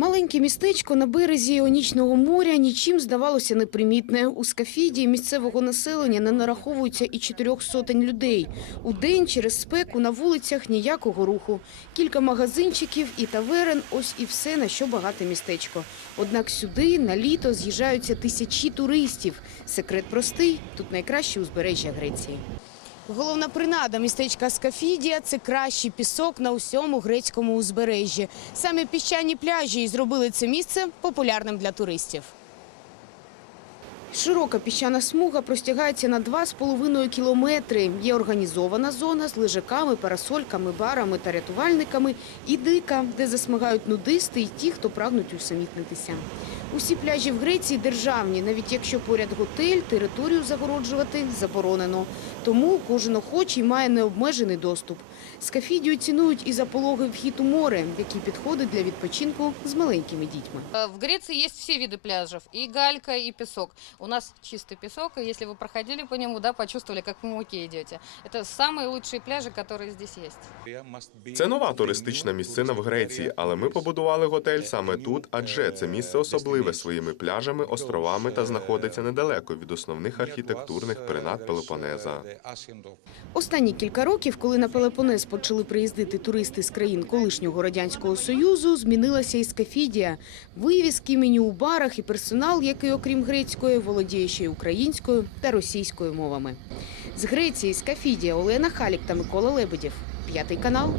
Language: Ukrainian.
Маленьке містечко на березі Іонічного моря нічим здавалося непримітне. У Скафіді місцевого населення не нараховується і чотирьох сотень людей. У день через спеку на вулицях ніякого руху. Кілька магазинчиків і таверен – ось і все, на що багате містечко. Однак сюди на літо з'їжджаються тисячі туристів. Секрет простий – тут найкраще узбережжя Греції. Головна принада містечка Скафідія – це кращий пісок на усьому грецькому узбережжі. Саме піщані пляжі і зробили це місце популярним для туристів. Широка піщана смуга простягається на 2,5 кілометри. Є організована зона з лежаками, парасольками, барами та рятувальниками і дика, де засмагають нудисти і ті, хто прагнуть усамітнитися. Усі пляжі в Греції державні, навіть якщо поряд готель, територію загороджувати заборонено. Тому кожен охочий має необмежений доступ. Скафідію цінують і за пологий вхід у море, який підходить для відпочинку з маленькими дітьми. Э, В Греции есть все виды пляжев, и галька, и песок. У нас чистый песок, и если вы проходили по нему, да, почувствовали, как в муке идете. Это самые лучшие пляжи, которые здесь есть. Це нова туристична місцина в Греції, але ми побудували готель саме тут, адже це місце особливе своїми пляжами, островами та знаходиться недалеко від основних архітектурних принад Пелопонеза. Останні кілька років, коли на Пелопонес почали приїздити туристи з країн колишнього радянського союзу, змінилася і Скафідія. Вивіски, меню у барах і персонал, який, окрім грецької, володіє ще й українською та російською мовами. З Греції Скафідія Олена Халік та Микола Лебедєв. П'ятий канал.